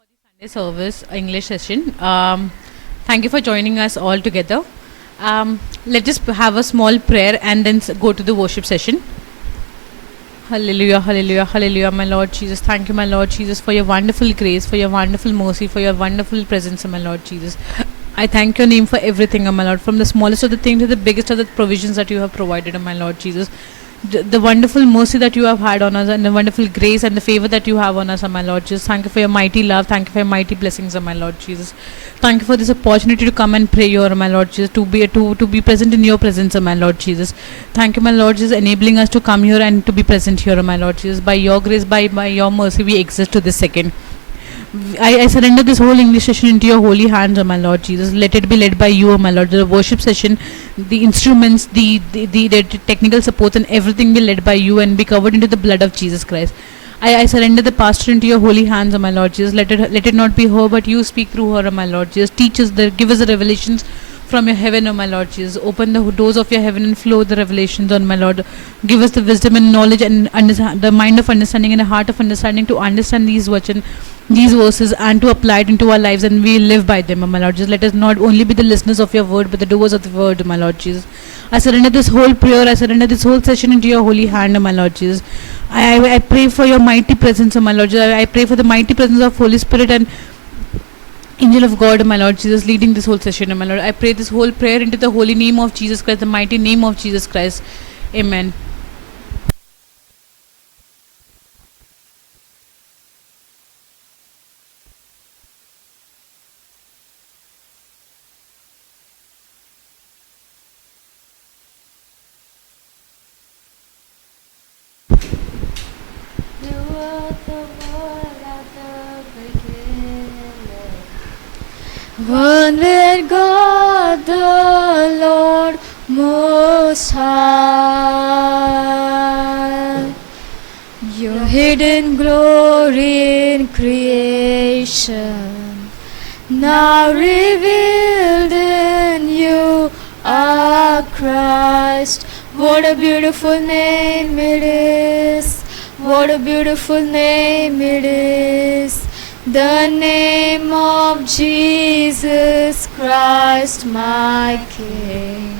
Sunday service English session. Thank you for joining us all together. Let us have a small prayer and then go to the worship session. Hallelujah, hallelujah, hallelujah, my Lord Jesus. Thank you, my Lord Jesus, for your wonderful grace, for your wonderful mercy, for your wonderful presence, my Lord Jesus. I thank your name for everything, my Lord, from the smallest of the thing to the biggest of the provisions that you have provided, my Lord Jesus. The wonderful mercy that you have had on us and the wonderful grace and the favor that you have on us, my Lord Jesus. Thank you for your mighty love. Thank you for your mighty blessings, my Lord Jesus. Thank you for this opportunity to come and pray here, my Lord Jesus, to be present in your presence, my Lord Jesus. Thank you, my Lord Jesus, enabling us to come here and to be present here, my Lord Jesus. By your grace, by your mercy, we exist to this second. I surrender this whole English session into your holy hands, my Lord Jesus. Let it be led by you, my Lord. The worship session, the instruments, the technical support, and everything be led by you and be covered into the blood of Jesus Christ. I surrender the pastor into your holy hands, my Lord Jesus. Let it not be her, but you speak through her, my Lord Jesus. Teach us, give us the revelations from your heaven, my Lord Jesus. Open the doors of your heaven and flow the revelations on, my Lord. Give us the wisdom and knowledge and the mind of understanding and the heart of understanding to understand these verses and to apply it into our lives, and we live by them, my Lord Jesus. Let us not only be the listeners of your word, but the doers of the word, my Lord Jesus. I surrender this whole prayer, I surrender this whole session into your holy hand, my Lord Jesus. I pray for your mighty presence, my Lord Jesus. I pray for the mighty presence of Holy Spirit and Angel of God, my Lord Jesus, leading this whole session, my Lord. I pray this whole prayer into the holy name of Jesus Christ, the mighty name of Jesus Christ. Amen. You were the word at the beginning. One with God the Lord Most High. Your hidden glory in creation, now revealed in you are Christ. What a beautiful name it is. What a beautiful name it is. The name of Jesus Christ, my King.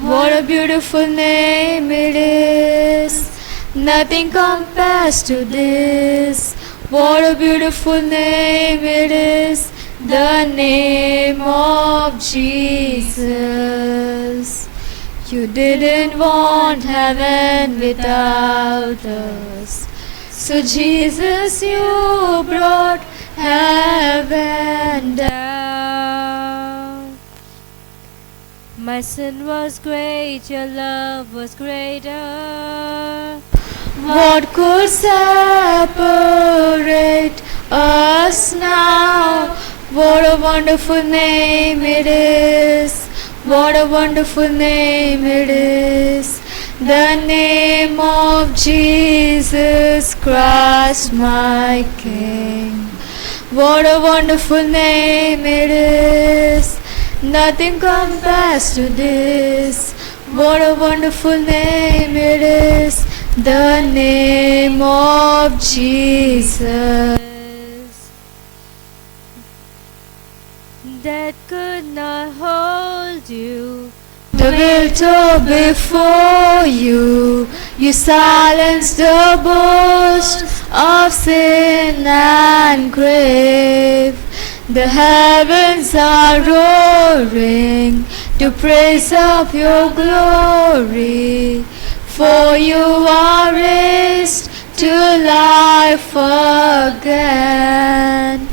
What a beautiful name it is. Nothing compares to this. What a beautiful name it is. The name of Jesus. You didn't want heaven without us. So Jesus, you brought heaven down. My sin was great, your love was greater. What could separate us now? What a wonderful name it is. What a wonderful name it is. The name of Jesus Christ, my King. What a wonderful name it is. Nothing compares to this. What a wonderful name it is. The name of Jesus. That could not hold you. The will tore before you. You silenced the boast of sin and grave. The heavens are roaring to praise of your glory. For you are raised to life again.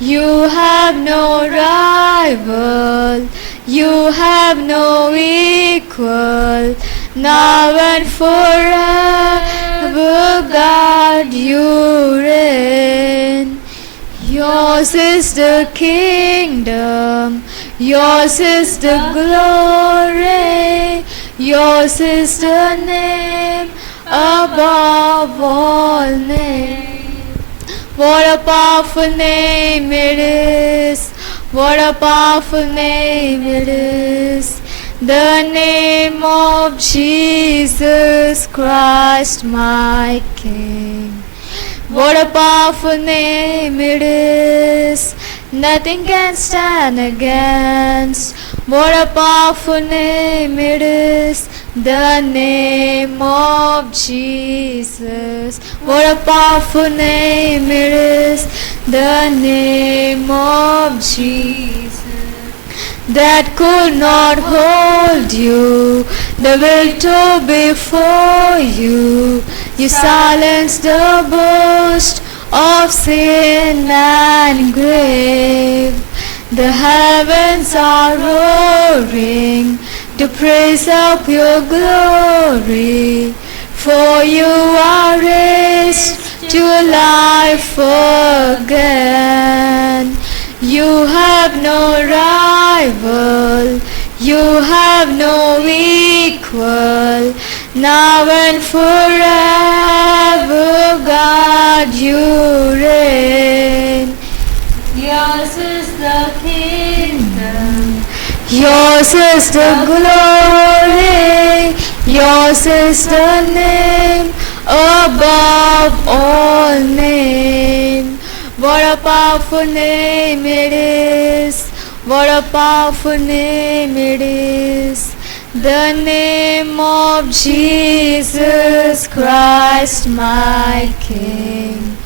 You have no rival, you have no equal. Now and forever, God, you reign. Yours is the kingdom, yours is the glory, yours is the name above all names. What a powerful name it is. What a powerful name it is. The name of Jesus Christ, my King. What a powerful name it is. Nothing can stand against. What a powerful name it is. The name of Jesus. What a powerful name it is. The name of Jesus. That could not hold you, the will to before you. You silenced the boast of sin and grave. The heavens are roaring to praise up your glory. For you are raised to life again. You have no rival, you have no equal. Now and forever, God, you reign. Yours is the kingdom, yours is the glory, yours is the name above all names. What a powerful name it is. What a powerful name it is. The name of Jesus Christ, my King.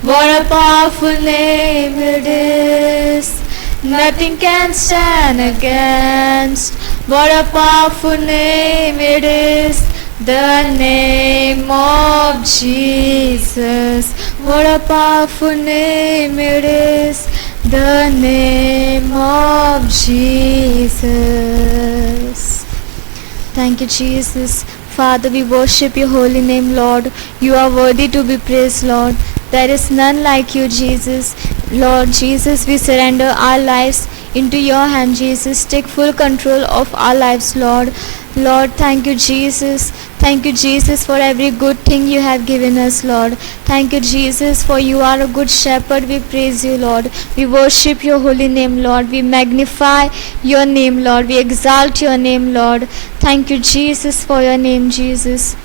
What a powerful name it is. Nothing can stand against. What a powerful name it is. The name of Jesus. What a powerful name it is. The name of Jesus. Thank you, Jesus. Father, we worship your holy name, Lord. You are worthy to be praised, Lord. There is none like you, Jesus. Lord Jesus, we surrender our lives into your hand, Jesus. Take full control of our lives, Lord. Lord, thank you, Jesus. Thank you, Jesus, for every good thing you have given us, Lord. Thank you, Jesus, for you are a good shepherd. We praise you, Lord. We worship your holy name, Lord. We magnify your name, Lord. We exalt your name, Lord. Thank you, Jesus, for your name, Jesus.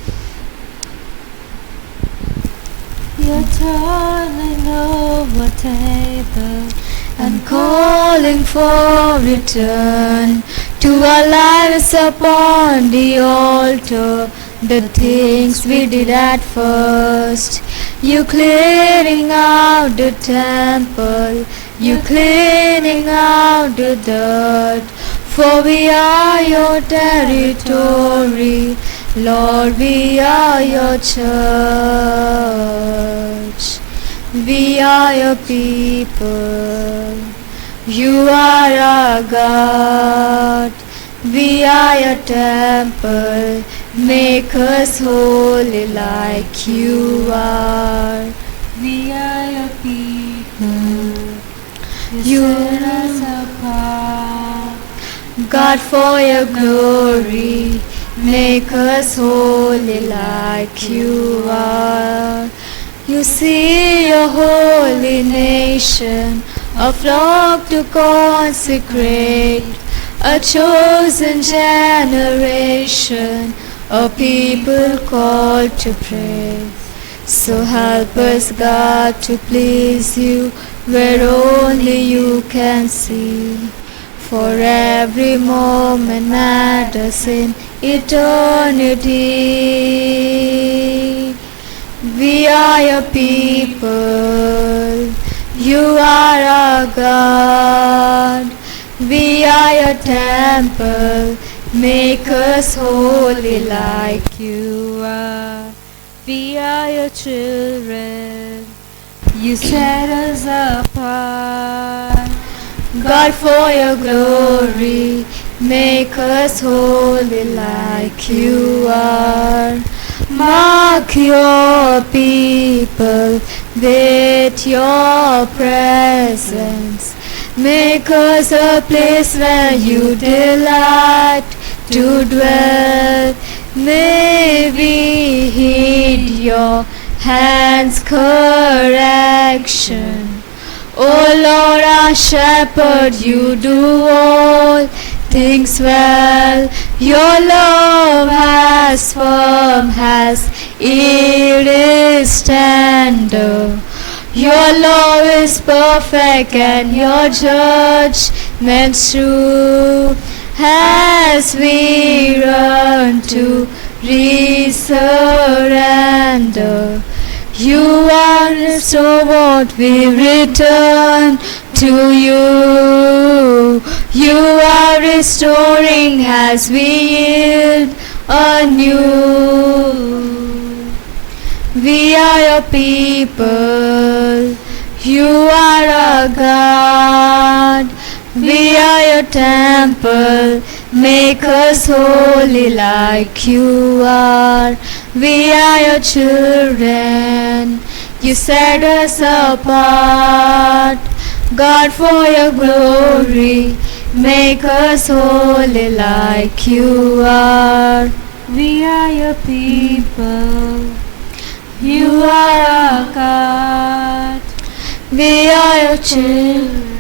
You're turning over table and calling for return to our lives upon the altar, the things we did at first. You clearing out the temple, you cleaning out the dirt, for we are your territory, Lord, we are your church. We are your people. You are our God. We are your temple. Make us holy like you are. We are your people. You set us apart. God, for your glory, make us holy like you are. You see your holy nation, a flock to consecrate, a chosen generation, a people called to pray. So help us, God, to please you where only you can see. For every moment matters in eternity. We are your people. You are our God. We are your temple. Make us holy like you are. We are your children. You set us apart. God, for your glory, make us holy like you are. Mark your people with your presence. Make us a place where you delight to dwell. May we heed your hand's correction. O Lord, our shepherd, you do all things well. Your love has firm, has it is tender. Your love is perfect and your judgment's true. As we run to surrender, you are so what we return to you. You are restoring as we yield anew. We are your people, you are our God. We are your temple, make us holy like you are. We are your children, you set us apart. God, for your glory, make us holy like you are. We are your people, you are our God. We are your children,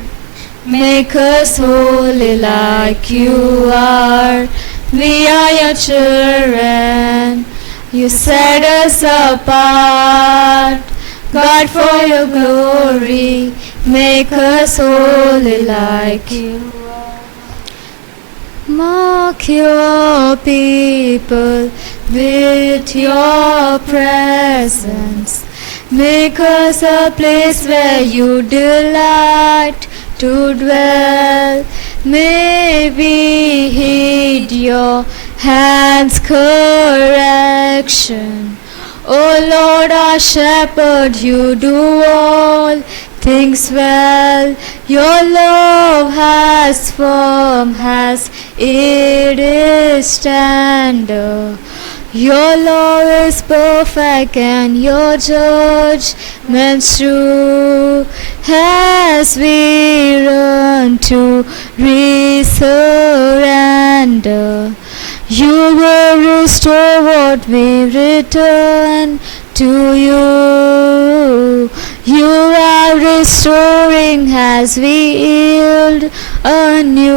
make us holy like you are. We are your children, you set us apart. God, for your glory, make us holy like you are. Mark your people with your presence. Make us a place where you delight to dwell. May we heed your hand's correction. O Lord, our shepherd, you do all things well. Your love has firm, has it is tender. Your love is perfect and your judgment's true. As we run to surrender, you will restore what we return to you. You are restoring as we yield anew.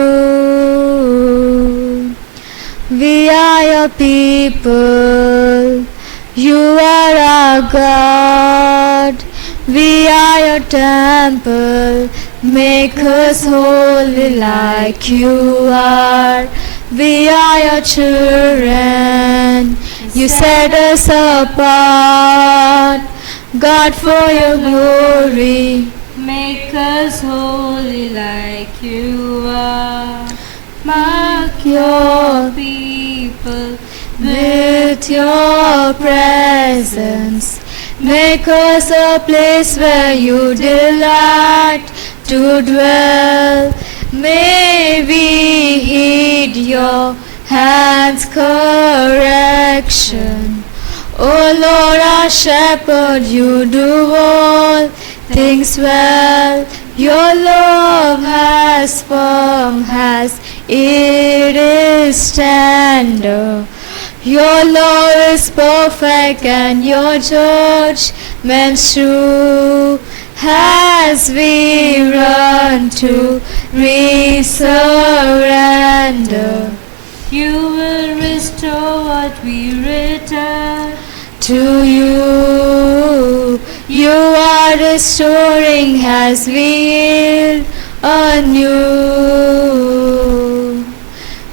We are your people, you are our God. We are your temple, make us holy like you are. We are your children, you set us apart. God, for your glory, Make us holy like you are. Mark your people with your presence. Make us a place where you delight to dwell. May we heed your hand's correction. O Lord, our shepherd, you do all things well. Your love has firm, has it is tender. Your law is perfect and your judgment's true. As we run to surrender, You will restore what we return to you. You are restoring as we yield anew.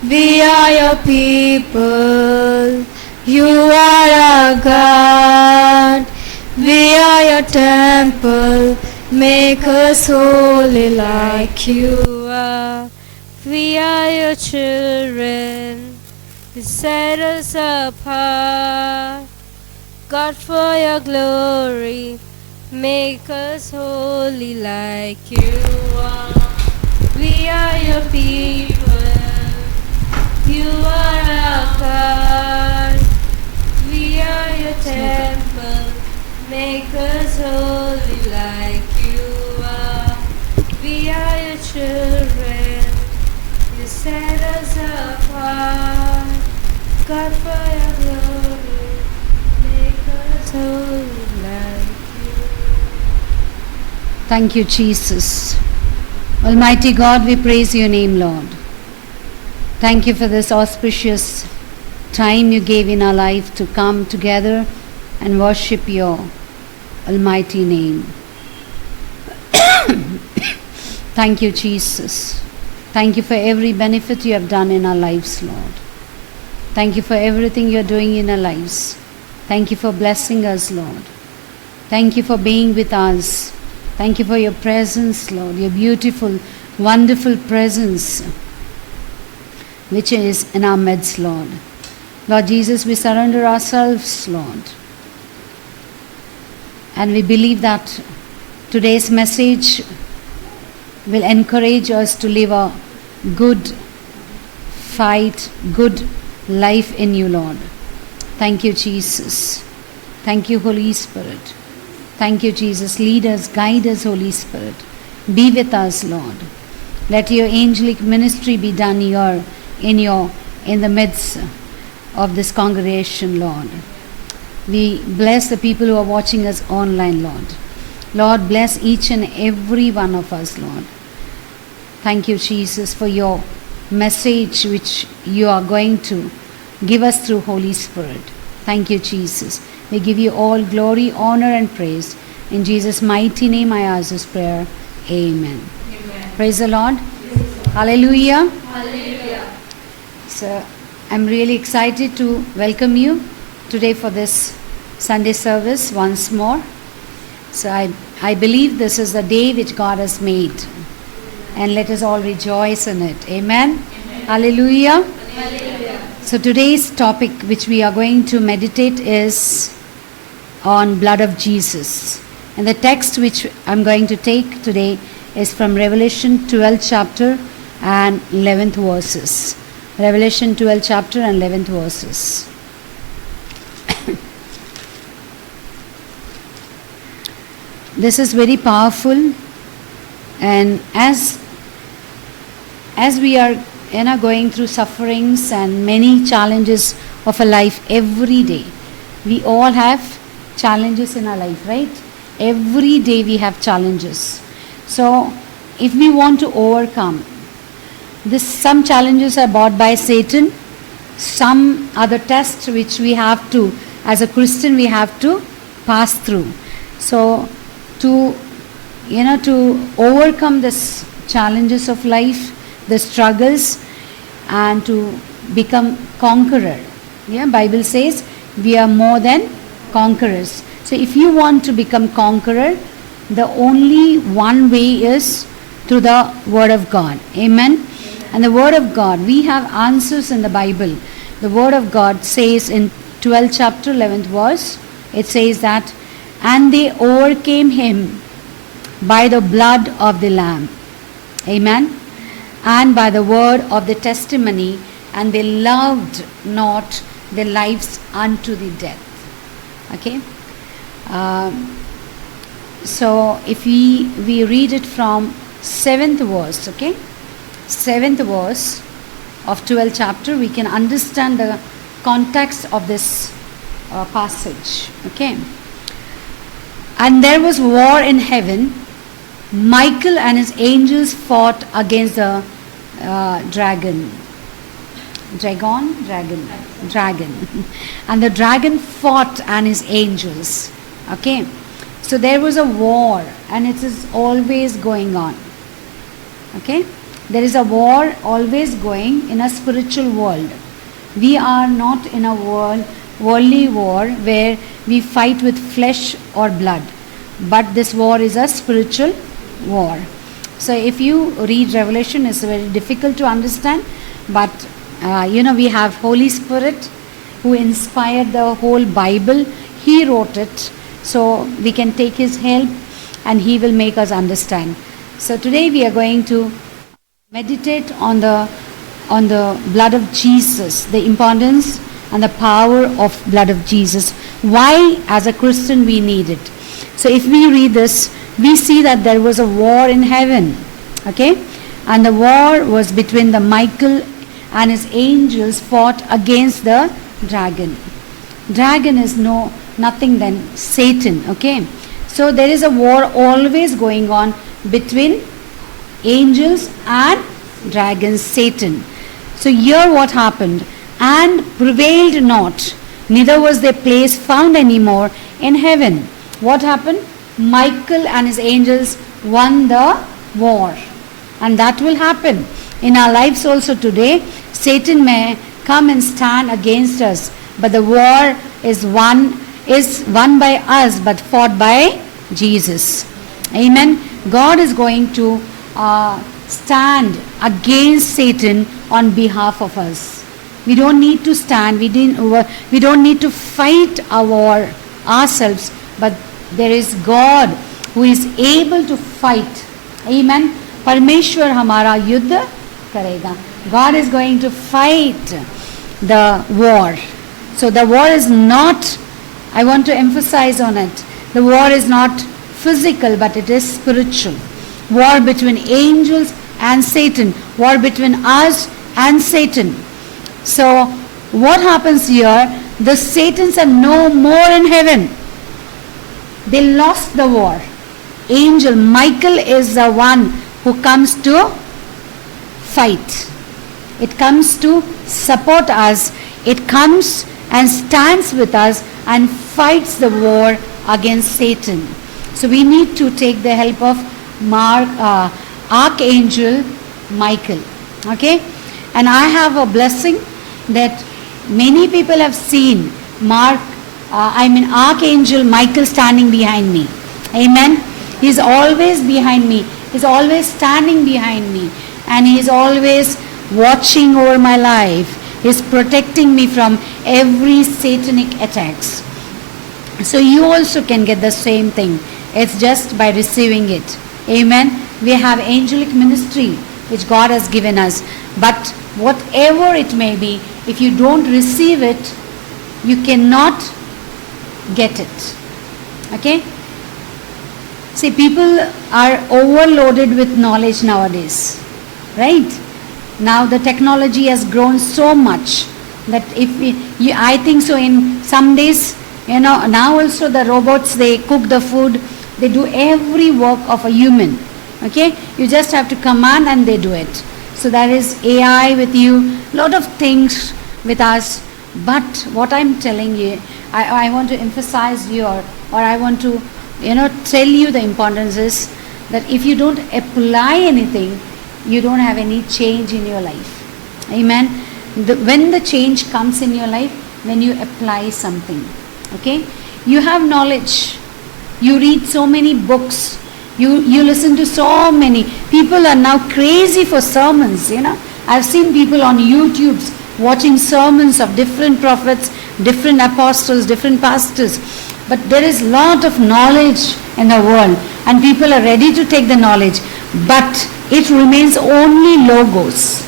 We are your people, you are our God. We are your temple, make us holy like you are. We are your children, you set us apart. God, for your glory, make us holy like you are. We are your people, you are our God. We are your temple, make us holy like you are. We are your children, you set us apart. God, for your glory, make us holy like you. Thank you, Jesus. Almighty God, we praise your name, Lord. Thank you for this auspicious time you gave in our life to come together and worship your almighty name. Thank you, Jesus. Thank you for every benefit you have done in our lives, Lord. Thank you for everything you're doing in our lives. Thank you for blessing us, Lord. Thank you for being with us. Thank you for your presence, Lord, your beautiful, wonderful presence which is in our midst, Lord. Lord Jesus, we surrender ourselves, Lord. And we believe that today's message will encourage us to live a good fight, good life in you, Lord. Thank you, Jesus. Thank you, Holy Spirit. Thank you, Jesus. Lead us, guide us, Holy Spirit. Be with us, Lord. Let your angelic ministry be done here in the midst of this congregation, Lord. We bless the people who are watching us online, Lord. Lord, bless each and every one of us, Lord. Thank you, Jesus, for your message which you are going to give us through Holy Spirit. Thank you, Jesus. We give you all glory, honor, and praise. In Jesus' mighty name I ask this prayer. Amen. Amen. Praise the Lord. Hallelujah. Hallelujah. So I'm really excited to welcome you today for this Sunday service once more. So I believe this is the day which God has made, and let us all rejoice in it. Amen. Amen. Hallelujah. Hallelujah. So today's topic which we are going to meditate is on blood of Jesus. And the text which I'm going to take today is from Revelation 12th chapter and 11th verses. Revelation 12th chapter and 11th verses. This is very powerful, and as we are going through sufferings and many challenges of a life every day, we all have challenges in our life, right? Every day we have challenges. So if we want to overcome this, some challenges are brought by Satan, some other tests which we have to, as a Christian, we have to pass through. So to overcome this challenges of life, the struggles, and to become conqueror. Yeah, Bible says we are more than conquerors. So if you want to become conqueror, the only one way is through the Word of God. Amen. And the Word of God, we have answers in the Bible. The Word of God says in 12th chapter 11th verse, it says that, and they overcame him by the blood of the Lamb. Amen. And by the word of the testimony, and they loved not their lives unto the death. Okay. So if we read it from 7th verse, okay, 7th verse of 12th chapter, we can understand the context of this passage. Okay. And there was war in heaven. Michael and his angels fought against the dragon. And the dragon fought and his angels. Okay. So there was a war, and it is always going on. Okay. There is a war always going in a spiritual world. We are not in a worldly war where we fight with flesh or blood, but this war is a spiritual war. So if you read Revelation, it's very difficult to understand, but we have Holy Spirit who inspired the whole Bible. He wrote it, so we can take his help and he will make us understand. So today we are going to meditate on the blood of Jesus, the importance and the power of blood of Jesus. Why as a Christian we need it. So if we read this, we see that there was a war in heaven. Okay. And the war was between the Michael and his angels fought against the dragon. Dragon is nothing than Satan. Okay. So there is a war always going on between angels and dragons, Satan. So here what happened? And prevailed not, neither was their place found anymore in heaven. What happened? Michael and his angels won the war. And that will happen in our lives also today. Satan may come and stand against us, but the war is won by us, but fought by Jesus. Amen. God is going to stand against Satan on behalf of us. We don't need to stand. We don't need to fight our war ourselves, but there is God who is able to fight. Amen. परमेश्वर हमारा युद्ध करेगा. God is going to fight the war. So the war is not, I want to emphasize on it, the war is not physical, but it is spiritual. War between angels and Satan. War between us and Satan. So what happens here? The Satans are no more in heaven. They lost the war. Angel Michael is the one who comes to fight. It comes to support us. It comes and stands with us and fights the war against Satan. So we need to take the help of Archangel Michael. Okay? And I have a blessing that many people have seen Archangel Michael standing behind me. Amen. He's always behind me. He's always standing behind me. And he's always watching over my life. He's protecting me from every satanic attacks. So you also can get the same thing. It's just by receiving it. Amen. We have angelic ministry which God has given us. But whatever it may be, if you don't receive it, you cannot get it. Okay? See, people are overloaded with knowledge nowadays. Right? Now the technology has grown so much that I think so in some days, now also the robots, they cook the food, they do every work of a human. Okay? You just have to command and they do it. So there is AI with you, lot of things with us. But what I'm telling you, I want to emphasize here, or I want to, tell you the importance is that if you don't apply anything, you don't have any change in your life. Amen. When the change comes in your life, when you apply something. Okay? You have knowledge. You read so many books. You listen to so many. People are now crazy for sermons, I've seen people on YouTube watching sermons of different prophets, different apostles, different pastors. But there is lot of knowledge in the world and people are ready to take the knowledge. But it remains only logos.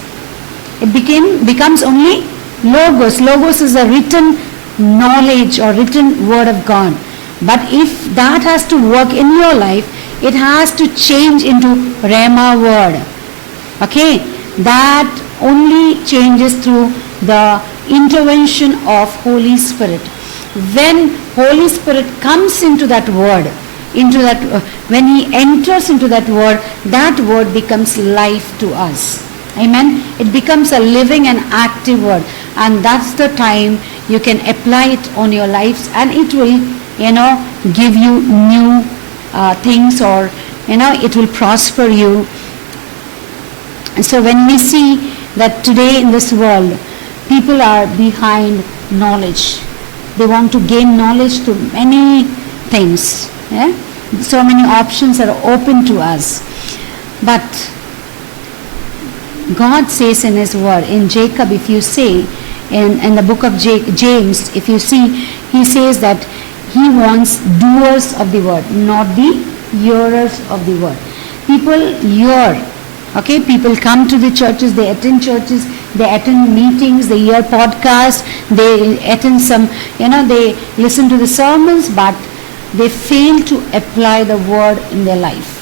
It becomes only logos. Logos is a written knowledge or written word of God. But if that has to work in your life, it has to change into Rhema word. Okay? That only changes through the intervention of Holy Spirit. When Holy Spirit comes into that word, when he enters into that word becomes life to us. Amen. It becomes a living and active word, and that's the time you can apply it on your lives, and it will give you new things, or it will prosper you. And so when we see that today in this world people are behind knowledge, they want to gain knowledge to many things. So many options are open to us. But God says in his word, in Jacob, if you say, in the book of James, if you see, he says that he wants doers of the word, not the hearers of the word. People hear. Okay, people come to the churches, they attend meetings, they hear podcasts, they attend some, they listen to the sermons, but they fail to apply the word in their life.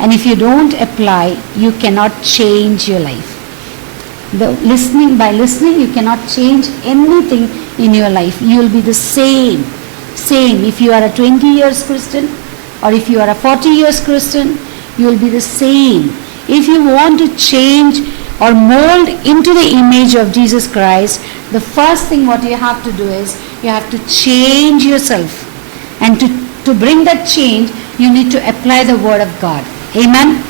And if you don't apply, you cannot change your life. By listening, you cannot change anything in your life. You will be the same. If you are a 20 years Christian, or if you are a 40 years Christian, you will be the same. If you want to change or mold into the image of Jesus Christ, the first thing what you have to do is you have to change yourself. And to bring that change, you need to apply the word of God. Amen?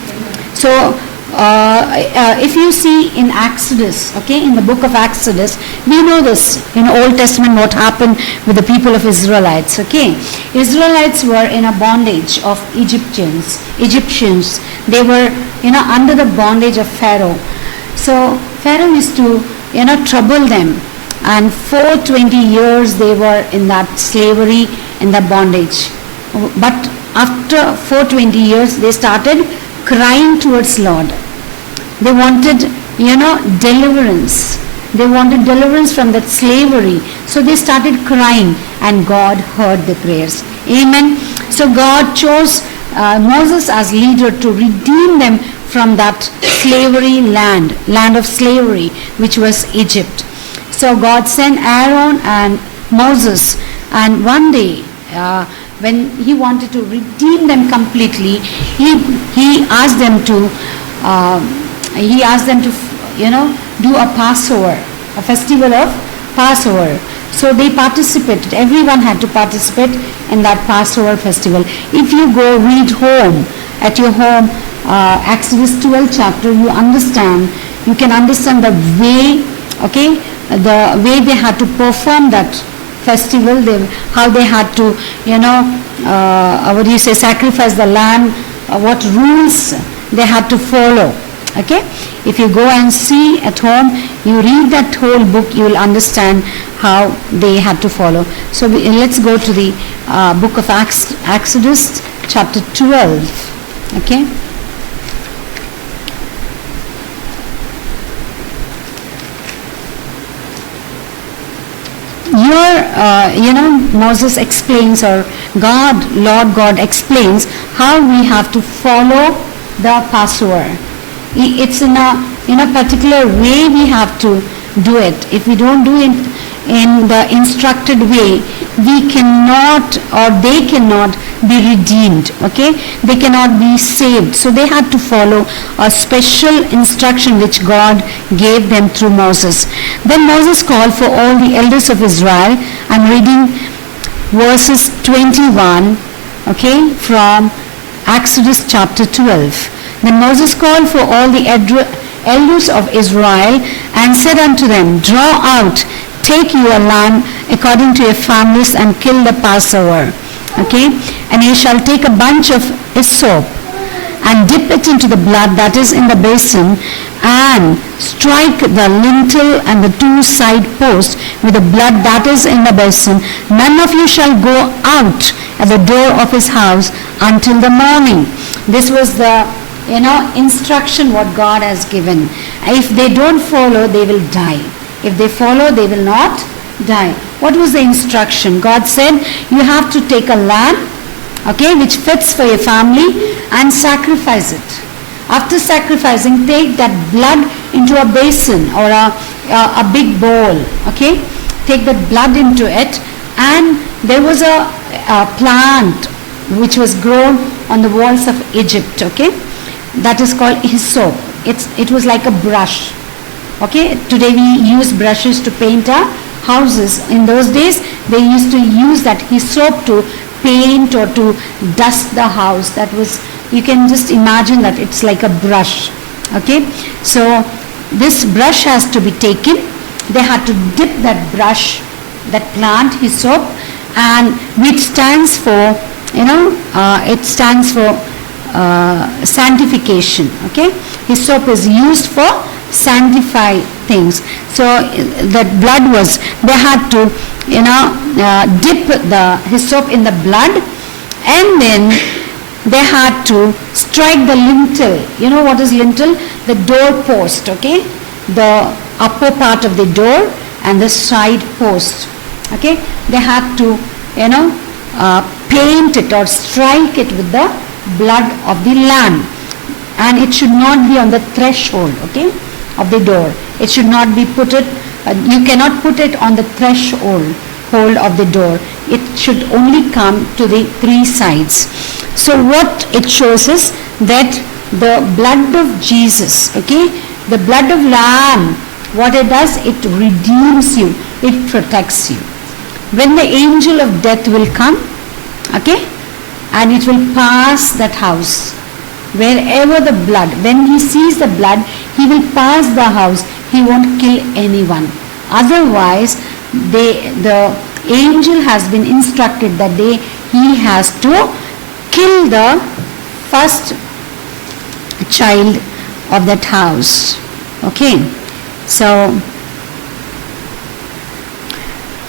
So, if you see in Exodus, okay, in the book of Exodus, we know this in Old Testament what happened with the people of Israelites, okay. Israelites were in a bondage of Egyptians. They were, under the bondage of Pharaoh. So Pharaoh used to, trouble them. And for 20 years they were in that slavery, in the bondage. But after 420 years, they started crying towards Lord. They wanted, deliverance. They wanted deliverance from that slavery. So they started crying, and God heard the prayers. Amen. So God chose Moses as leader to redeem them from that slavery land of slavery, which was Egypt. So God sent Aaron and Moses, and one day, when he wanted to redeem them completely, he asked them to do a Passover, a festival of Passover. So they participated. Everyone had to participate in that Passover festival. If you go read at your home, Exodus 12 chapter, you can understand the way, the way they had to perform that festival, how they had to, sacrifice the lamb, what rules they had to follow. Okay, if you go and see at home, you read that whole book, you will understand how they had to follow. So let's go to the book of Exodus chapter 12. Okay. Moses explains, or Lord God explains how we have to follow the Passover. It's in a particular way we have to do it. If we don't do it in the instructed way, we cannot, or they cannot be redeemed. Okay, they cannot be saved. So they had to follow a special instruction which God gave them through Moses. Then Moses called for all the elders of Israel. I'm reading verses 21, okay, from Exodus chapter 12. Then Moses called for all the elders of Israel and said unto them, Draw out, take your lamb according to your families, and kill the Passover. Okay, and ye shall take a bunch of hyssop and dip it into the blood that is in the basin, and strike the lintel and the two side posts with the blood that is in the basin. None of you shall go out at the door of his house until the morning. This was the instruction what God has given. If they don't follow, they will die. If they follow, they will not die. What was the instruction? God said, you have to take a lamb, okay, which fits for your family, and sacrifice it. After sacrificing, take that blood into a basin or a big bowl, okay. Take that blood into it, and there was a plant which was grown on the walls of Egypt, okay. That is called hyssop. It was like a brush. Okay, today we use brushes to paint our houses. In those days, they used to use that hyssop to paint or to dust the house. That was, you can just imagine that it's like a brush. Okay, so this brush has to be taken. They had to dip that brush, that plant, hyssop, and which stands for, it stands for sanctification. Okay, hyssop is used for sanctify things. So that blood was, they had to dip the hyssop in the blood, and then they had to strike the lintel. You know what is lintel? The door post, okay, the upper part of the door and the side post. Okay, they had to paint it or strike it with the blood of the lamb, and it should not be on the threshold, okay, of the door. It should not be you cannot put it on the threshold of the door. It should only come to the three sides. So what it shows is that the blood of Jesus, okay, The blood of lamb, what it does, it redeems you, it protects you. When the angel of death will come, okay, and it will pass that house, wherever the blood, when he sees the blood, he will pass the house, he won't kill anyone. Otherwise, the angel has been instructed that he has to kill the first child of that house. Okay, so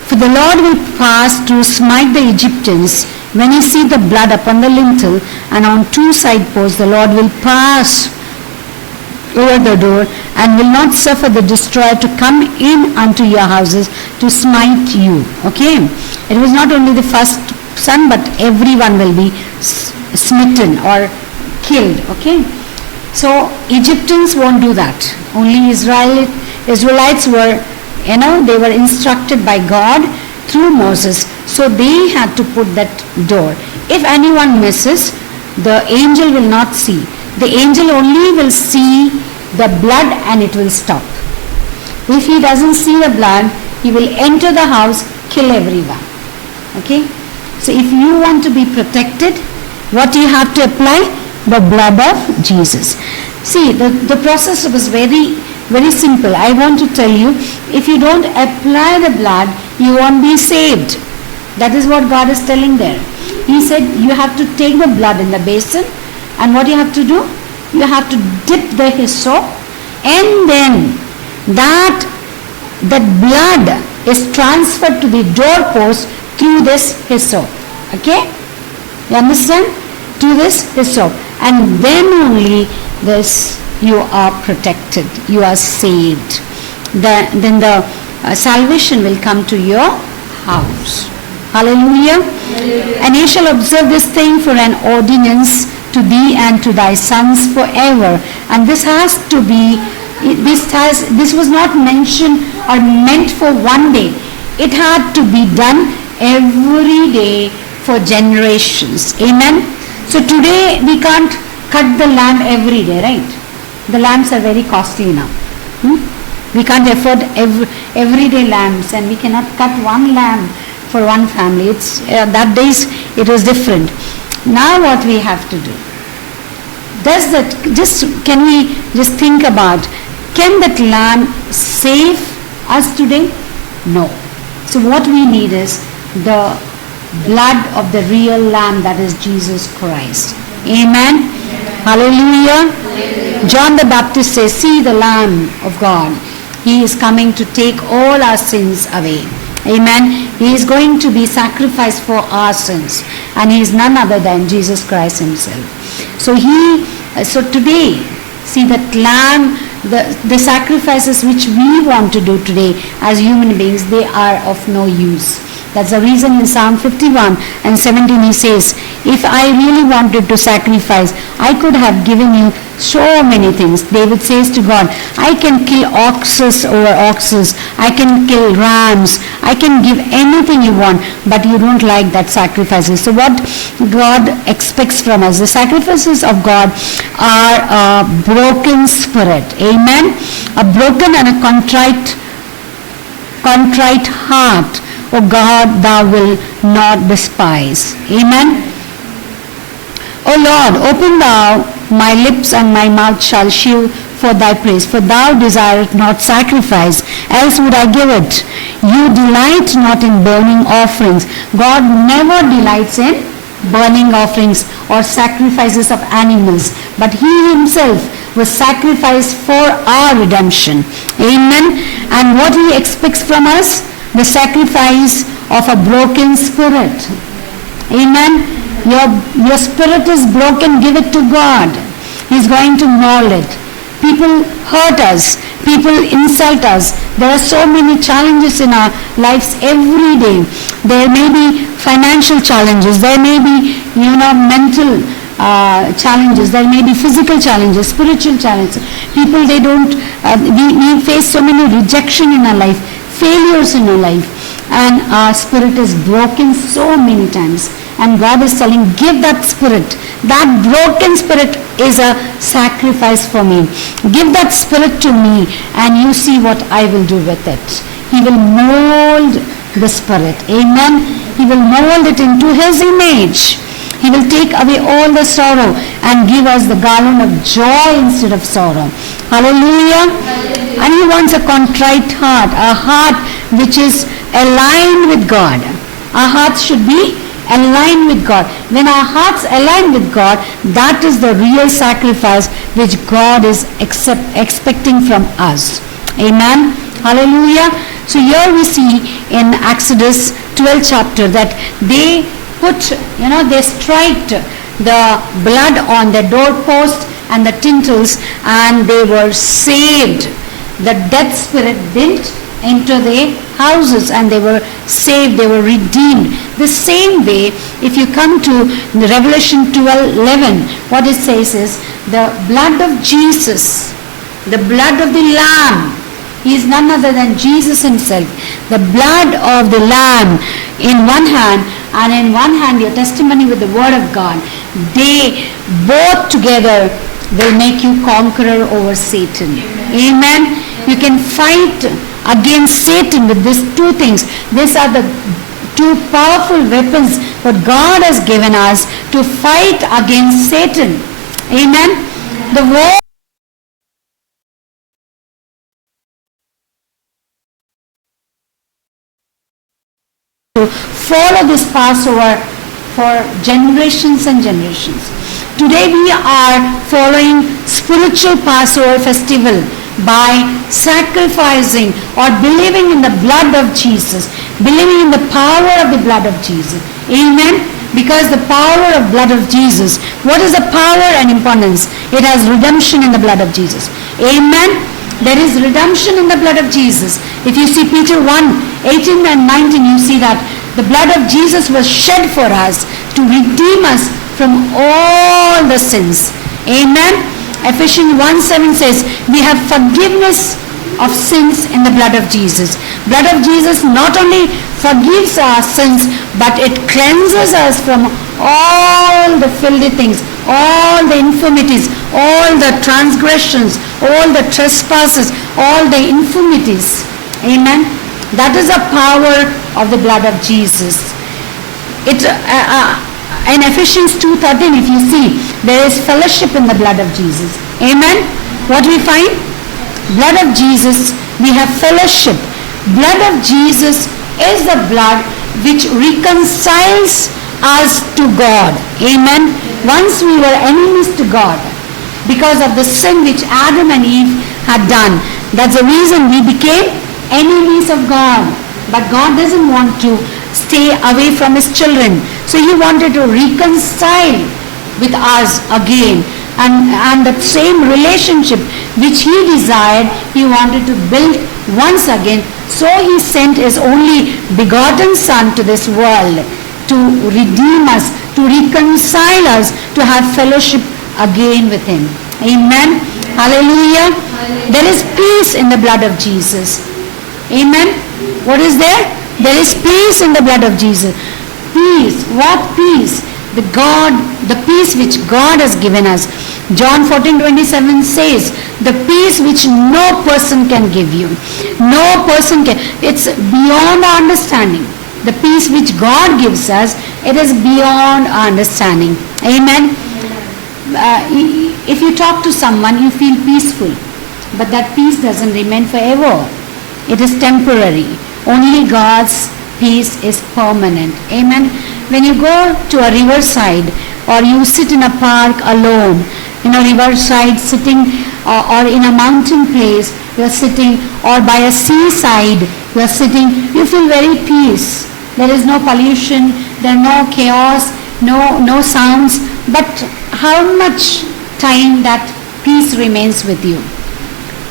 for the Lord will pass to smite the Egyptians. When he see the blood upon the lintel and on two side posts, the Lord will pass over the door and will not suffer the destroyer to come in unto your houses to smite you. Okay, it was not only the first son, but everyone will be smitten or killed. Okay, so Egyptians won't do that. Only Israelites were, they were instructed by God through Moses, so they had to put that door. If anyone misses, the angel will not see. The angel only will see the blood and it will stop. If he doesn't see the blood, he will enter the house, kill everyone. Okay, so if you want to be protected, what you have to apply? The blood of Jesus. See, the process was very, very simple. I want to tell you, if you don't apply the blood, you won't be saved. That is what God is telling there. He said you have to take the blood in the basin, and what you have to do? You have to dip the hyssop, and then that blood is transferred to the doorpost through this hyssop. Okay? You understand? To this hyssop. And then only this you are protected. You are saved. Then the salvation will come to your house. Hallelujah. And ye shall observe this thing for an ordinance to thee and to thy sons forever. And this has to be, this was not mentioned or meant for one day. It had to be done every day for generations. Amen. So today we can't cut the lamb every day, right? The lambs are very costly now. We can't afford everyday lambs, and we cannot cut one lamb for one family. It's that days it was different. Now what we have to do? Can we just think about, can that lamb save us today? No. So what we need is the blood of the real lamb, that is Jesus Christ. Amen. Hallelujah. John the Baptist says, see the Lamb of God. He is coming to take all our sins away. Amen. He is going to be sacrificed for our sins, and he is none other than Jesus Christ himself. So today, see that lamb, the sacrifices which we want to do today as human beings, they are of no use. That's the reason in Psalm 51 and 17 he says, if I really wanted to sacrifice, I could have given you so many things. David says to God, I can kill oxes over oxes, I can kill rams, I can give anything you want, but you don't like that sacrifices. So what God expects from us, the sacrifices of God are a broken spirit. Amen. A broken and a contrite heart, O God, thou will not despise. Amen. O Lord, open thou my lips, and my mouth shall shew for thy praise. For thou desirest not sacrifice, else would I give it. You delight not in burning offerings. God never delights in burning offerings or sacrifices of animals, but he himself was sacrificed for our redemption. Amen. And what he expects from us? The sacrifice of a broken spirit. Amen. Your spirit is broken, give it to God. He's going to mold it. People hurt us. People insult us. There are so many challenges in our lives every day. There may be financial challenges. There may be, mental challenges. There may be physical challenges, spiritual challenges. People, we face so many rejection in our life, failures in our life, and our spirit is broken so many times. And God is telling, give that spirit. That broken spirit is a sacrifice for me. Give that spirit to me and you see what I will do with it. He will mold the spirit. Amen. He will mold it into his image. He will take away all the sorrow and give us the garland of joy instead of sorrow. Hallelujah. And he wants a contrite heart, a heart which is aligned with God. Our hearts should be aligned with God. When our hearts align with God, that is the real sacrifice which God is expecting from us. Amen. Hallelujah. So here we see in Exodus 12 chapter that they they striked the blood on the doorpost and the tintles and they were saved. The death spirit didn't enter their houses and they were saved, they were redeemed. The same way, if you come to the Revelation 12:11, what it says is, the blood of Jesus, the blood of the Lamb, he is none other than Jesus himself. The blood of the Lamb in one hand, and in one hand your testimony with the word of God. They both together will make you conqueror over Satan. Amen. You can fight against Satan with these two things. These are the two powerful weapons that God has given us to fight against Satan. Amen. The war to follow this Passover for generations and generations. Today we are following spiritual Passover festival by sacrificing or believing in the blood of Jesus, believing in the power of the blood of Jesus. Amen. Because the power of blood of Jesus, what is the power and importance? It has redemption in the blood of Jesus. Amen. There is redemption in the blood of Jesus. If you see Peter 1:18 and 19, you see that the blood of Jesus was shed for us to redeem us from all the sins. Amen. Ephesians 1:7 says, we have forgiveness of sins in the blood of Jesus. Blood of Jesus not only forgives our sins, but it cleanses us from all the filthy things, all the infirmities, all the transgressions, all the trespasses, all the infirmities. Amen. That is the power of the blood of Jesus. In Ephesians 2:13, if you see, there is fellowship in the blood of Jesus. Amen. What we find? Blood of Jesus, we have fellowship. Blood of Jesus is the blood which reconciles us to God. Amen. Once we were enemies to God because of the sin which Adam and Eve had done. That's the reason we became enemies of God. But God doesn't want to stay away from his children. So he wanted to reconcile with us again. And that same relationship which he desired, he wanted to build once again. So he sent his only begotten Son to this world to redeem us, to reconcile us, to have fellowship again with him. Amen. Hallelujah. There is peace in the blood of Jesus. Amen. What is there? There is peace in the blood of Jesus. Peace. What peace? The peace which God has given us. John 14:27 says, the peace which no person can give you. No person can. It's beyond our understanding. The peace which God gives us, it is beyond our understanding. Amen. If you talk to someone, you feel peaceful. But that peace doesn't remain forever. It is temporary. Only God's peace is permanent. Amen. When you go to a riverside or you sit in a park alone, in a riverside sitting or in a mountain place, you are sitting, or by a seaside, you are sitting, you feel very peace. There is no pollution, there are no chaos, no sounds. But how much time that peace remains with you?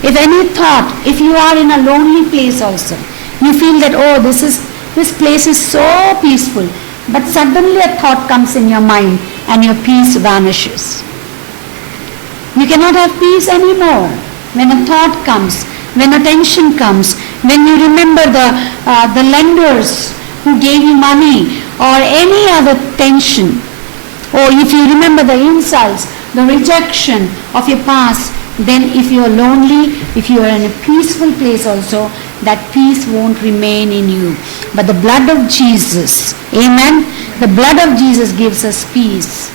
If any thought, if you are in a lonely place also, you feel that, oh, this place is so peaceful. But suddenly a thought comes in your mind and your peace vanishes. You cannot have peace anymore. When a thought comes, when a tension comes, when you remember the lenders who gave you money, or any other tension, or if you remember the insults, the rejection of your past, then if you are lonely, if you are in a peaceful place also, that peace won't remain in you. But the blood of Jesus, amen, the blood of Jesus gives us peace.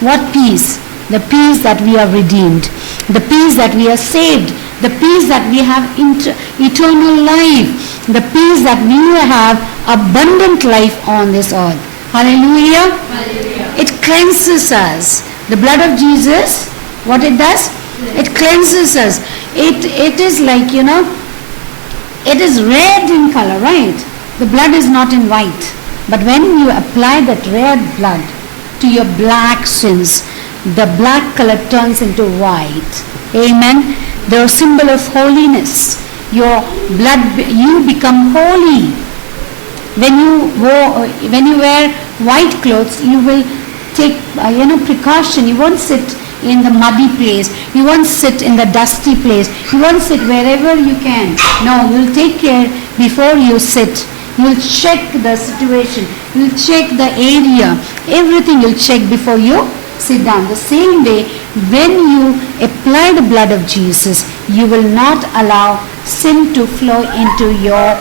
What peace? The peace that we are redeemed, the peace that we are saved, the peace that we have eternal life, the peace that we have abundant life on this earth. Hallelujah. Hallelujah. It cleanses us. The blood of Jesus, what it does? It cleanses us. It is like, it is red in color, right? The blood is not in white. But when you apply that red blood to your black sins, the black color turns into white. Amen. The symbol of holiness. Your blood, you become holy. When you wear white clothes, you will take precaution. You won't sit in the muddy place. You won't sit in the dusty place. You won't sit wherever you can. No, you'll take care before you sit. You'll check the situation. You'll check the area. Everything you'll check before you sit down. The same way, when you apply the blood of Jesus, you will not allow sin to flow into your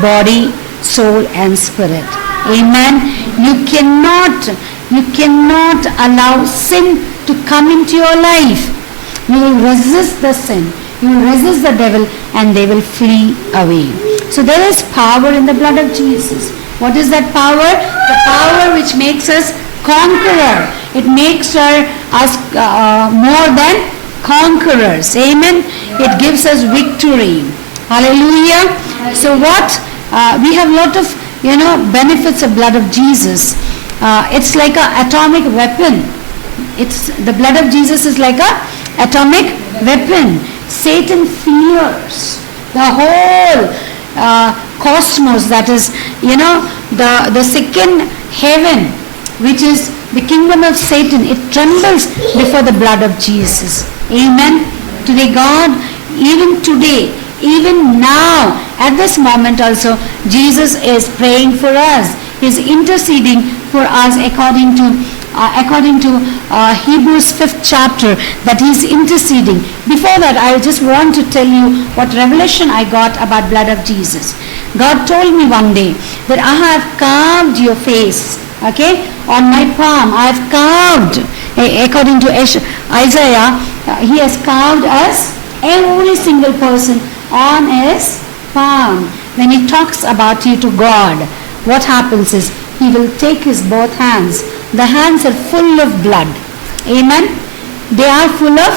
body, soul and spirit. Amen. You cannot allow sin to come into your life. You will resist the sin. You will resist the devil and they will flee away. So there is power in the blood of Jesus. What is that power? The power which makes us conqueror. It makes us more than conquerors. Amen. It gives us victory. Hallelujah. So what? We have a lot of benefits of blood of Jesus. It's like an atomic weapon. The blood of Jesus is like an atomic weapon. Satan fears the whole cosmos, that is, the second heaven, which is the kingdom of Satan. It trembles before the blood of Jesus. Amen. Today, God, even today, even now, at this moment also, Jesus is praying for us. He is interceding for us according to Hebrews 5th chapter, that he is interceding. Before that, I just want to tell you what revelation I got about blood of Jesus. God told me one day that I have carved your face, on my palm. I have carved, according to Isaiah, he has carved us, every single person, on his palm. When he talks about you to God, what happens is he will take his both hands. The hands are full of blood. Amen. They are full of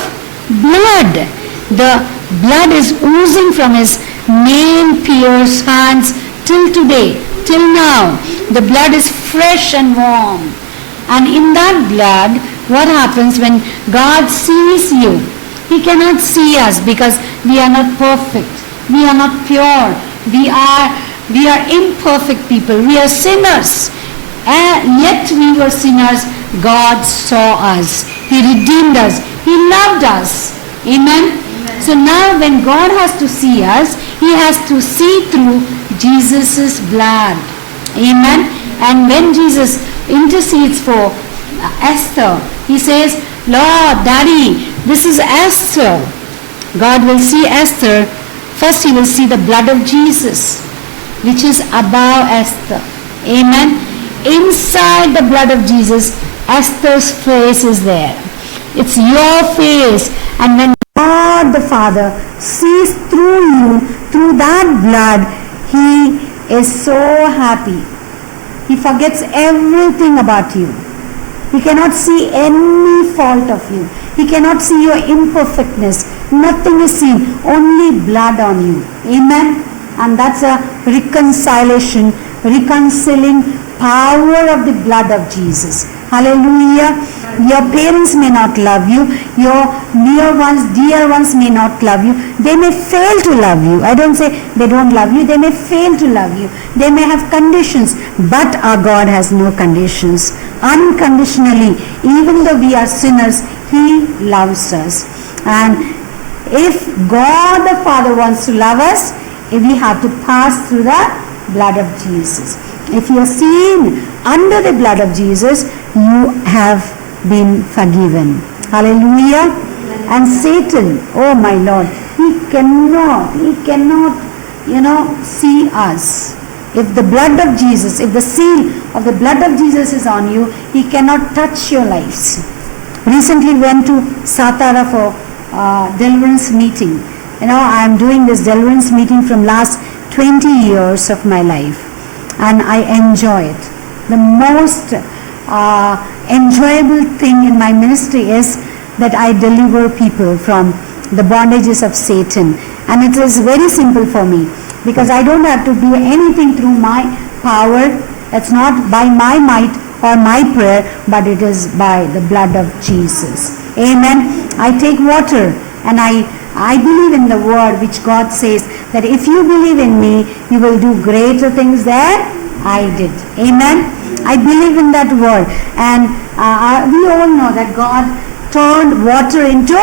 blood. The blood is oozing from his nail-pierced hands till today, till now. The blood is fresh and warm. And in that blood, what happens when God sees you? He cannot see us because we are not perfect. We are not pure. We are imperfect people. We are sinners. And yet we were sinners. God saw us. He redeemed us. He loved us. Amen. So now when God has to see us, he has to see through Jesus' blood. Amen. And when Jesus intercedes for Esther, he says, Lord, Daddy, this is Esther. God will see Esther. First he will see the blood of Jesus, which is above Esther. Amen. Inside the blood of Jesus, Esther's face is there. It's your face. And when God the Father sees through you, through that blood, he is so happy. He forgets everything about you. He cannot see any fault of you. He cannot see your imperfectness. Nothing is seen. Only blood on you. Amen. And that's a reconciliation, reconciling power of the blood of Jesus. Hallelujah. Your parents may not love you. Your near ones, dear ones may not love you. They may fail to love you. I don't say they don't love you. They may fail to love you. They may have conditions. But our God has no conditions. Unconditionally, even though we are sinners, he loves us. And if God the Father wants to love us, we have to pass through the blood of Jesus. If you are seen under the blood of Jesus, you have been forgiven. Hallelujah. And Satan, oh my Lord, he cannot, see us. If the blood of Jesus, if the seal of the blood of Jesus is on you, he cannot touch your lives. Recently went to Satara for deliverance meeting. I am doing this deliverance meeting from last 20 years of my life, and I enjoy it. The most enjoyable thing in my ministry is that I deliver people from the bondages of Satan, and it is very simple for me because I don't have to do anything through my power. It's not by my might or my prayer, but it is by the blood of Jesus. Amen. I take water and I believe in the word which God says that if you believe in me, you will do greater things than I did. Amen. I believe in that word, and we all know that God turned water into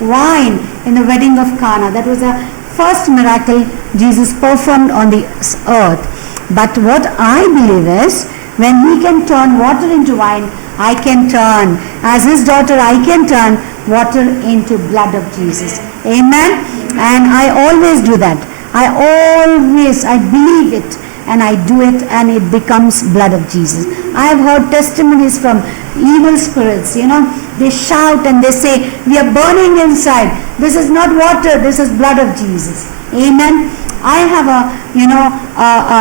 wine in the wedding of Cana. That was the first miracle Jesus performed on the earth. But what I believe is, when he can turn water into wine, I can turn, as his daughter, I can turn water into blood of Jesus. Amen. And I always do that. I believe it, and I do it, and it becomes blood of Jesus. I have heard testimonies from evil spirits. They shout and they say, we are burning inside. This is not water, this is blood of Jesus. Amen. I have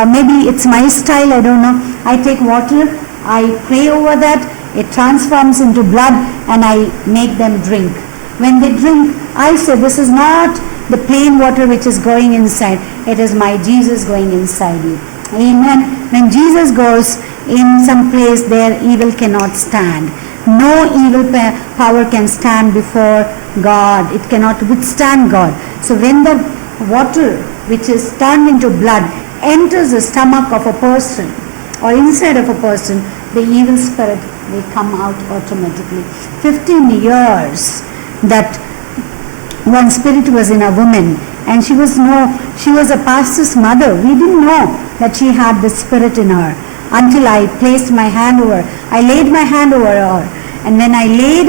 maybe it's my style, I don't know. I take water, I pray over that, it transforms into blood, and I make them drink. When they drink, I say, this is not the plain water which is going inside, it is my Jesus going inside you. Amen. When Jesus goes in some place, there evil cannot stand. No evil power can stand before God. It cannot withstand God. So when the water which is turned into blood enters the stomach of a person or inside of a person, the evil spirit will come out automatically. 15 years that one spirit was in a woman, and she was a pastor's mother. We didn't know that she had the spirit in her until I placed my hand over her. I laid my hand over her, and when I laid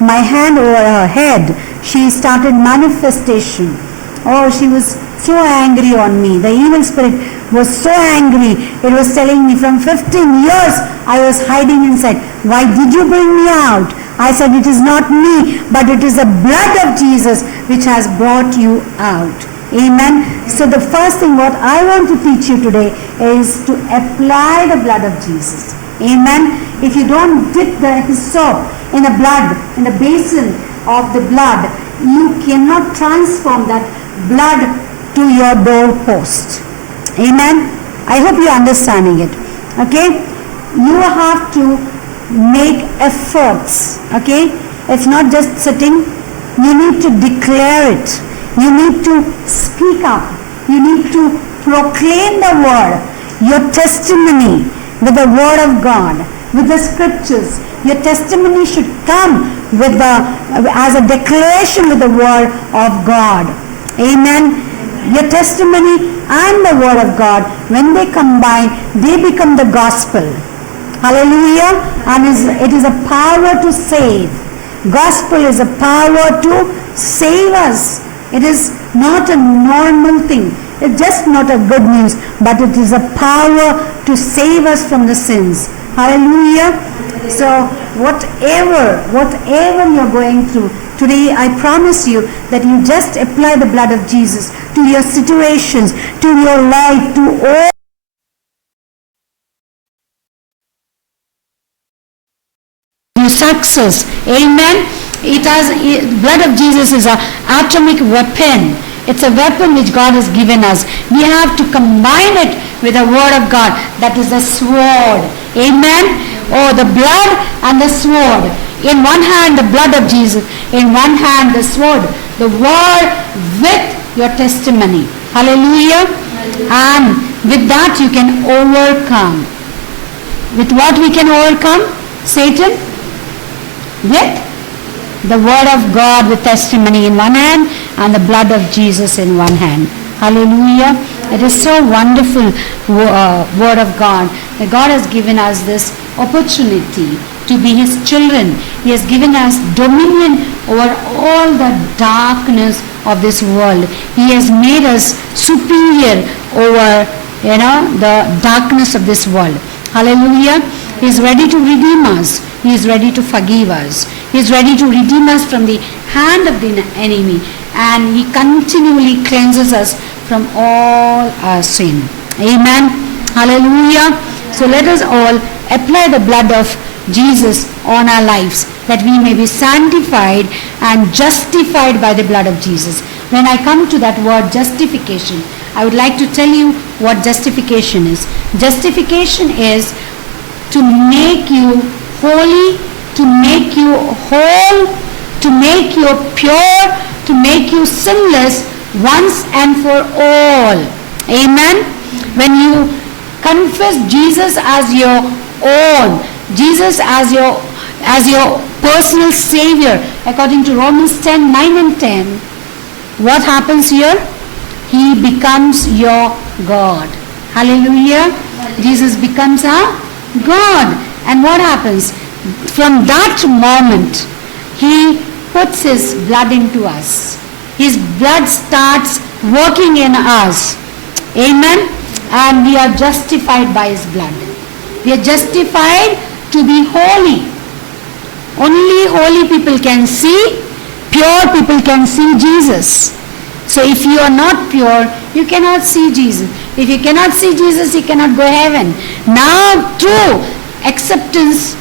my hand over her head, she started manifestation. Oh, she was so angry on me. The evil spirit was so angry. It was telling me, from 15 years I was hiding inside. Why did you bring me out? I said, it is not me, but it is the blood of Jesus which has brought you out. Amen. So the first thing what I want to teach you today is to apply the blood of Jesus. Amen. If you don't dip the soap in the blood, in the basin of the blood, you cannot transform that blood to your doorpost. Amen. I hope you are understanding it. Okay. You have to make efforts. Okay. It's not just sitting. You need to declare it. You need to speak up. You need to proclaim the word, your testimony with the word of God, with the scriptures. Your testimony should come as a declaration with the word of God. Amen. Your testimony and the word of God, when they combine, they become the gospel. Hallelujah. And it is a power to save. Gospel is a power to save us. It is not a normal thing. It's just not a good news, but it is a power to save us from the sins. Hallelujah. So whatever you're going through, today I promise you that you just apply the blood of Jesus to your situations, to your life, to all your success. Amen. Blood of Jesus is an atomic weapon. It's a weapon which God has given us. We have to combine it with the word of God. That is the sword. Amen. Oh, the blood and the sword. In one hand, the blood of Jesus. In one hand, the sword. The word with your testimony. Hallelujah. And with that, you can overcome. With what we can overcome? Satan? With the word of God with testimony in one hand and the blood of Jesus in one hand. Hallelujah. It is so wonderful word of God that God has given us this opportunity to be His children. He has given us dominion over all the darkness of this world. He has made us superior over, the darkness of this world. Hallelujah. He is ready to redeem us. He is ready to forgive us. He is ready to redeem us from the hand of the enemy. And He continually cleanses us from all our sin. Amen. Hallelujah. So let us all apply the blood of Jesus on our lives, that we may be sanctified and justified by the blood of Jesus. When I come to that word justification, I would like to tell you what justification is. Justification is to make you holy, to make you whole, to make you pure, to make you sinless once and for all. Amen. When you confess Jesus as your own, Jesus as your personal Savior, according to Romans 10, 9 and 10, what happens here? He becomes your God. Hallelujah. Jesus becomes our God. And what happens? From that moment, He puts His blood into us. His blood starts working in us. Amen. And we are justified by His blood. We are justified to be holy. Only holy people can see, pure people can see Jesus. So if you are not pure, you cannot see Jesus. If you cannot see Jesus, you cannot go heaven. Now through acceptance,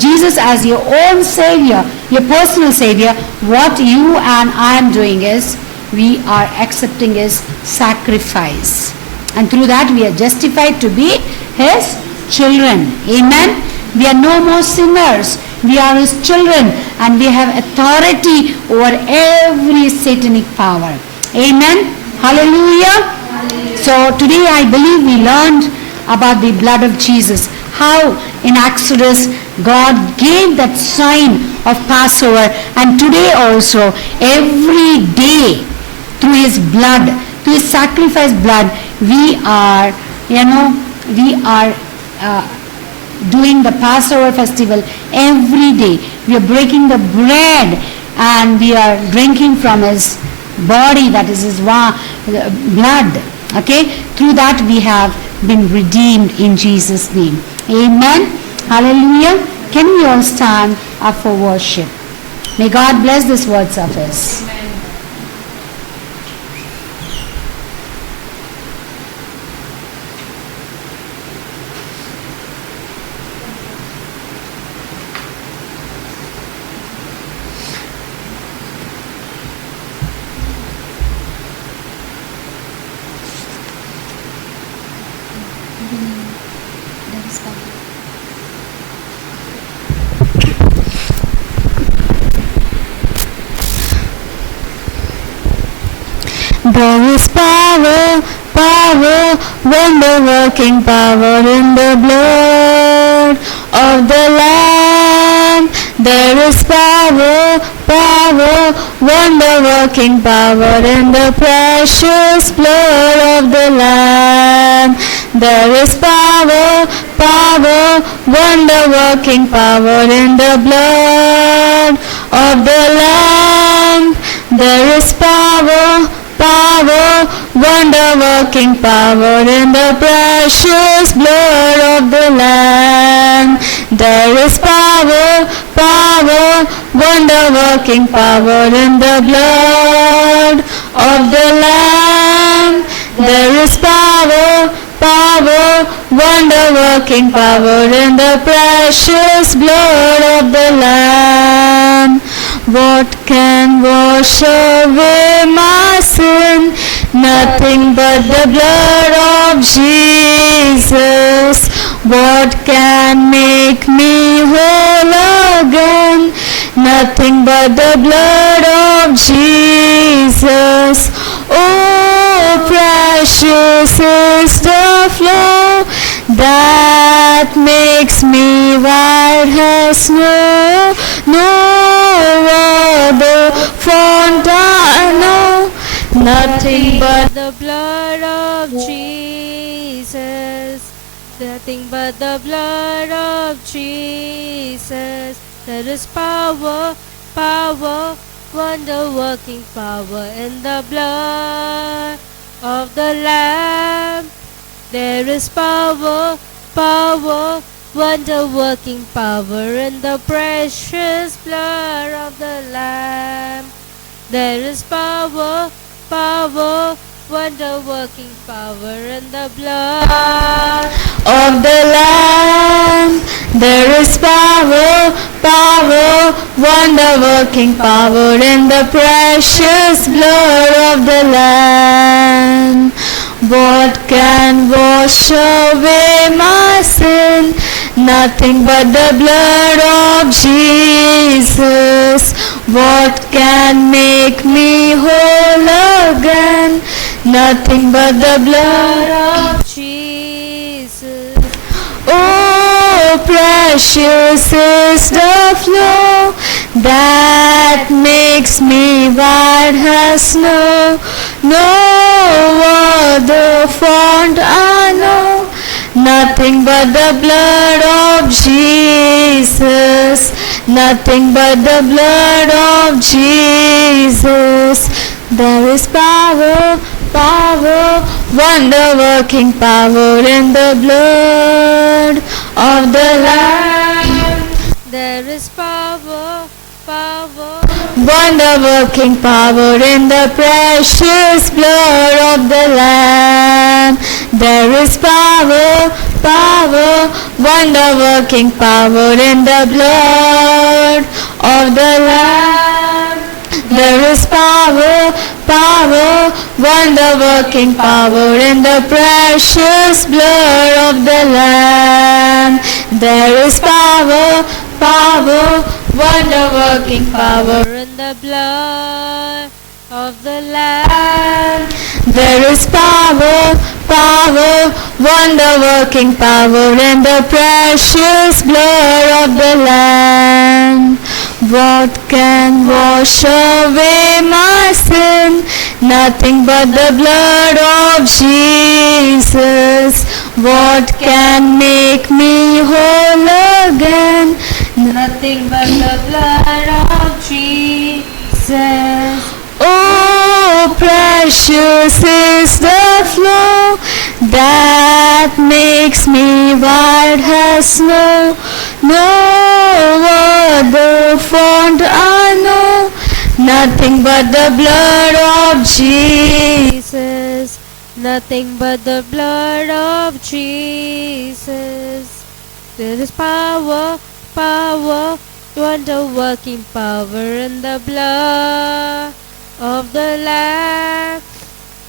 Jesus as your own Savior, your personal Savior, what you and I am doing is, we are accepting His sacrifice. And through that we are justified to be His children. Amen. We are no more sinners. We are His children, and we have authority over every satanic power. Amen. Hallelujah. So today I believe we learned about the blood of Jesus. How in Exodus God gave that sign of Passover, and today also every day through His blood, through His sacrifice blood, we are doing the Passover festival every day. We are breaking the bread and we are drinking from His body, that is His blood. Okay? Through that we have been redeemed in Jesus' name. Amen. Hallelujah. Can we all stand up for worship? May God bless this word service. There is power, wonder-working power in the blood of the Lamb. There is power, wonder-working power in the precious blood of the Lamb. There is power, wonder-working power in the blood of the Lamb. There is power, wonder-working power in the precious blood of the Lamb. There is power, wonder-working power in the blood of the Lamb. There is power, wonder-working power in the precious blood of the Lamb. What can wash away my sin? Nothing but the blood of Jesus. What can make me whole again? Nothing but the blood of Jesus. Oh, precious is the flow that makes me white as snow. No other font I know, Nothing but the blood of Jesus. Nothing but the blood of Jesus. There is power, power, wonder-working power in the blood of the Lamb. There is power, power, wonder-working power in the precious blood of the Lamb. There is power, power, wonder-working power in the blood of the Lamb. There is power, power, wonder-working power in the precious blood of the Lamb. What can wash away my sin? Nothing but the blood of Jesus. What can make me whole again? Nothing but the blood of Jesus. Oh, precious is the flow that makes me white as snow. No other font I know. Nothing but the blood of Jesus. Nothing but the blood of Jesus. There is power, power, wonder-working power in the blood of the Lamb. There is power, power, Wonder-working power in the precious blood of the Lamb. There is power, power, wonder-working power in the blood of the Lamb. There is power, power, wonder-working power in the precious blood of the Lamb. There is power, power, wonder-working power in the blood of the Lamb. There is power, power, wonder-working power in the precious blood of the Lamb. What can wash away my sin? Nothing but the blood of Jesus. What can make me whole again? Nothing but the blood of Jesus. Oh, precious is the flow that makes me white as snow. No other font I know. Nothing but the blood of Jesus. Nothing but the blood of Jesus. There is power, power, wonder-working power in the blood of the Lamb.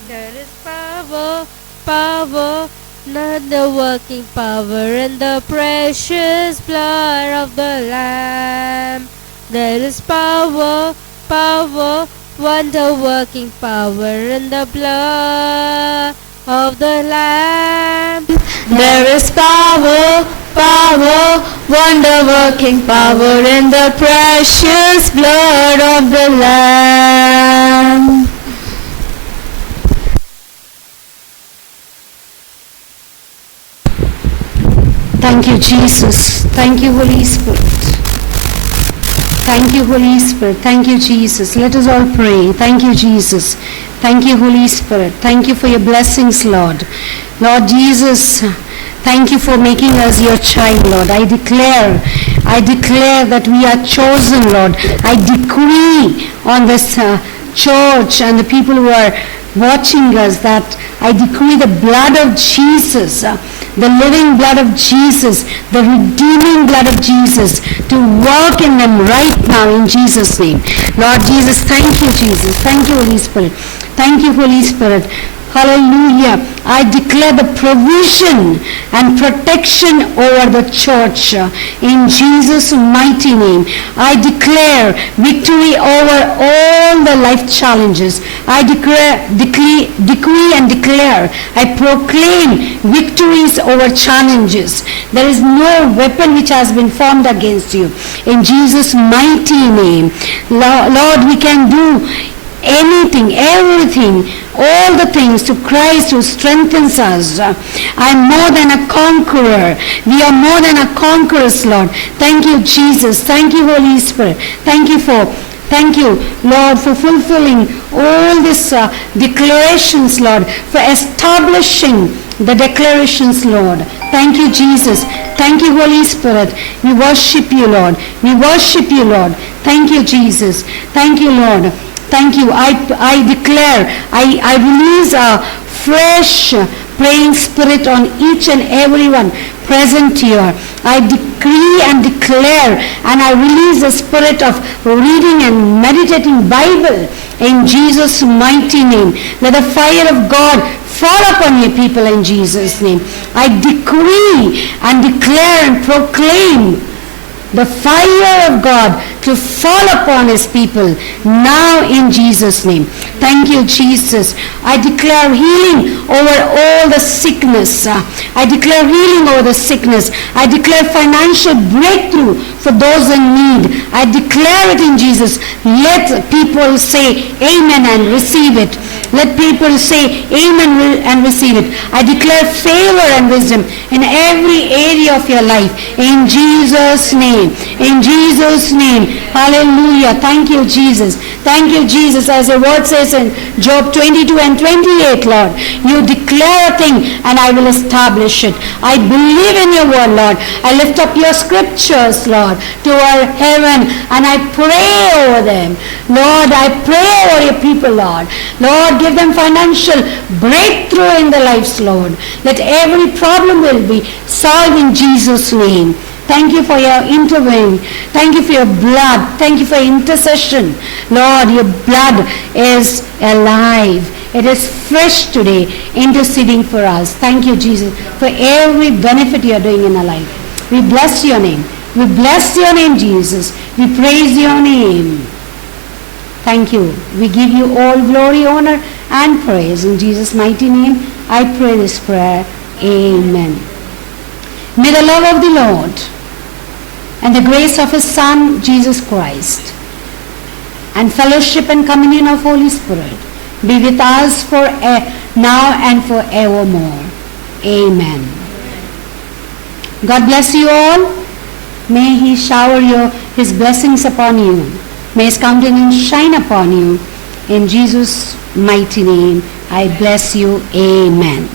There is power, power, wonder-working power in the precious blood of the Lamb. There is power, power, wonder-working power in the blood of the Lamb. There is power, power, wonder-working power in the precious blood of the Lamb. Thank you, Jesus. Thank you, Holy Spirit. Thank you, Holy Spirit. Thank you, Jesus. Let us all pray. Thank you, Jesus. Thank you, Holy Spirit. Thank you for your blessings, Lord. Lord Jesus, thank you for making us your child, Lord. I declare that we are chosen, Lord. I decree on this church and the people who are watching us that I decree the blood of Jesus, the living blood of Jesus, the redeeming blood of Jesus to work in them right now in Jesus' name. Lord Jesus, thank you, Jesus. Thank you, Holy Spirit. Thank you, Holy Spirit. Hallelujah. I declare the provision and protection over the church in Jesus' mighty name. I declare victory over all the life challenges. I decree and declare. I proclaim victories over challenges. There is no weapon which has been formed against you. In Jesus' mighty name. Lord, we can do anything, everything, all the things to Christ who strengthens us. I'm more than a conqueror. We are more than a conquerors, Lord. Thank you, Jesus. Thank you, Holy Spirit. Thank you, Lord, for fulfilling all these declarations, Lord, for establishing the declarations, Lord. Thank you, Jesus. Thank you, Holy Spirit. We worship you, Lord. We worship you, Lord. Thank you, Jesus. Thank you, Lord. Thank you. I declare, I release a fresh praying spirit on each and everyone present here. I decree and declare, and I release the spirit of reading and meditating Bible in Jesus' mighty name. Let the fire of God fall upon your people in Jesus' name. I decree and declare and proclaim the fire of God to fall upon his people now in Jesus' name. Thank you, Jesus. I declare healing over all the sickness. I declare healing over the sickness. I declare financial breakthrough for those in need. I declare it in Jesus. Let people say amen and receive it. Let people say amen and receive it. I declare favor and wisdom in every area of your life. In Jesus' name. In Jesus' name. Hallelujah. Thank you, Jesus. Thank you, Jesus. As the word says in Job 22 and 28, Lord, you declare a thing and I will establish it. I believe in your word, Lord. I lift up your scriptures, Lord, to our heaven and I pray over them. Lord, I pray over your people, Lord. Lord, give them financial breakthrough in their lives, Lord. Let every problem will be solved in Jesus' name. Thank you for your intervening. Thank you for your blood. Thank you for your intercession. Lord, your blood is alive. It is fresh today, interceding for us. Thank you, Jesus, for every benefit you are doing in our life. We bless your name. We bless your name, Jesus. We praise your name. Thank you. We give you all glory, honor, and praise. In Jesus' mighty name, I pray this prayer. Amen. May the love of the Lord and the grace of his Son, Jesus Christ, and fellowship and communion of Holy Spirit be with us for now and forevermore. Amen. God bless you all. May he shower his blessings upon you. May his countenance shine upon you. In Jesus' mighty name, I bless you. Amen.